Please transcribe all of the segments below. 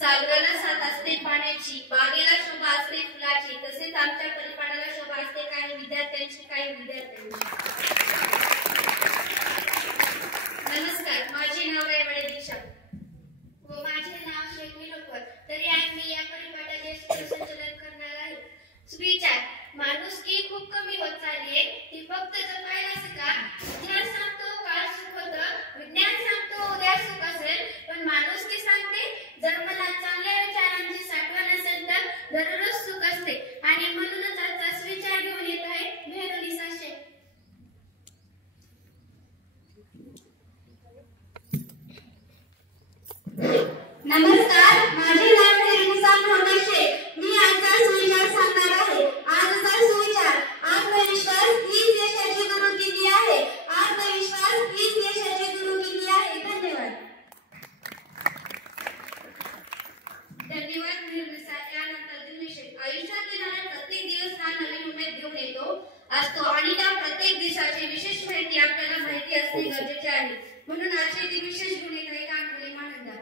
सागराला साथ असते पाण्याची, बागेला शोभा असते फुलाची, तसेच आमच्या परिपाठाला शोभा असते काही विद्यार्थ्यांची. नमस्कार, माझे नाव रायवाडे दीक्षा व माझे नाव शेख निलोफर. तरी आज मी या परिपाठाचे संचालन करणार आहे. सुविचार. माणुसकी खूप कमी होत चालली आहे, ती फक्त जपायला शिका. इतिहास सांगतो काळ सुख होतं, विज्ञान सांगतो उद्या सुख असेल, पण माणुसकी सांगते जर मनात चांगल्या विचारांची साठवण असेल तर दररोज सुख असते. आणि म्हणूनच आजचा सुविचार घेऊन येत आहे मेहरुनिसा शेख. नमस्कार, माझे नाव मेहरुनिसा मोहम्मद शेख. मी आजचा सुविचार सांगणार आहे. आजचा सुविचार. आत्मविश्वास हीच यशाची गुरुकिल्ली आहे. आत्मविश्वास हीच यशाची गुरुकिल्ली आहे. धन्यवाद. धन्यवाद मेहरुनिसा. यानंतर दिलविशेष. आयुष्यात येणारा प्रत्येक दिवस हा नवीन उमेद घेऊन असतो आणि त्या प्रत्येक दिवसाची विशेष माहिती आपल्याला माहिती असणे गरजेचे आहे. म्हणून आजचे दिलविशेष घेऊन येत आहे कानपुरी मानंदा.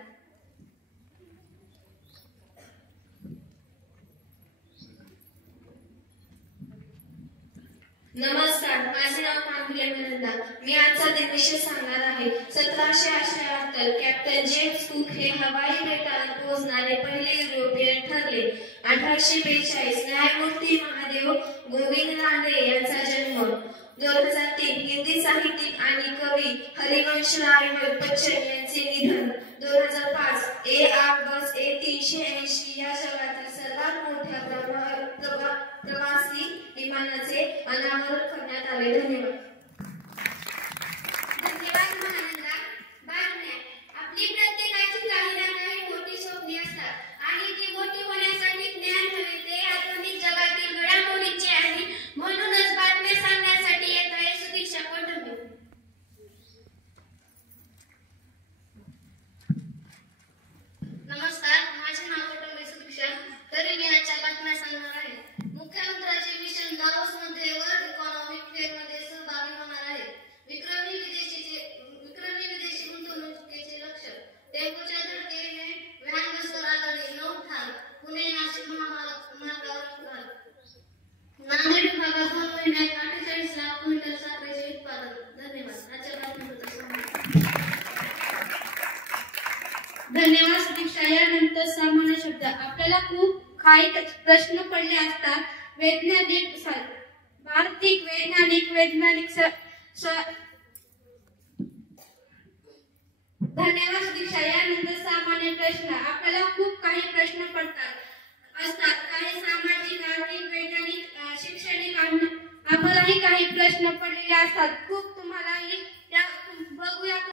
नमस्कार, माझे नाव कानपुरी मानंदा. मी आजचा दिलविशेष सांगणार आहे. 1778 कॅप्टन जेम्स कुक हे हवाई बेटावर पोहोचणारे पहिले युरोपियन ठरले. 1842 न्यायमूर्ती महादेव गोविंद रानडे यांचा जन्म. 2003 हिंदी साहित्यिक आणि कवी हरिवंश नारायण बच्चन यांचे निधन. 2005 A8 बस A380 या जगातील सर्वात मोठ्या प्रवासी विमानाचे अनावरण करण्यात आले. धन्यवाद. धन्यवाद महानंदा. बातम्या. आपली प्रत्येकाची काही ना काही मोठी स्वप्ने असतात आणि ती मोठी होण्यासाठी ज्ञान हवे ते आधुनिक जगातील घडामोडींचे आहे. म्हणूनच बातम्या सांगण्यासाठी येत आहे सुदीक्षा कोठंबे. नमस्कार, माझे नाव कोठंबे सुदीक्षा. तरी मी आजच्या बातम्या सांगणार आहे. मुख्यमंत्र्यांचे मिशन दावोस मध्ये वर्ल्ड इकॉनॉमिक फेअरमध्ये सहभागी होणार आहे. विक्रमी विदेशी गुंतवणुकीचे लक्ष्य. टेम्पोच्या धडकेने व्हॅनबसवर आढळले 9 ठार. पुणे नाशिक महामार्गावर अपघात. नांदेड विभागात 2 महिन्यात 48 लाख क्विंटल साखरेचे उत्पादन. धन्यवाद. आजच्या बातम्या. धन्यवाद सुदीक्षा. यानंतर सामान्य शब्द. आपल्याला खूप काही प्रश्न पडले असतात. आर्थिक वैज्ञानिक धन्यवाद सुदीक्षा. यानंतर सामान्य प्रश्न. आपल्याला खूप काही प्रश्न पडतात असतात. काही सामाजिक, आर्थिक, वैज्ञानिक, शैक्षणिक. आम्हालाही काही प्रश्न पडलेले असतात. खूप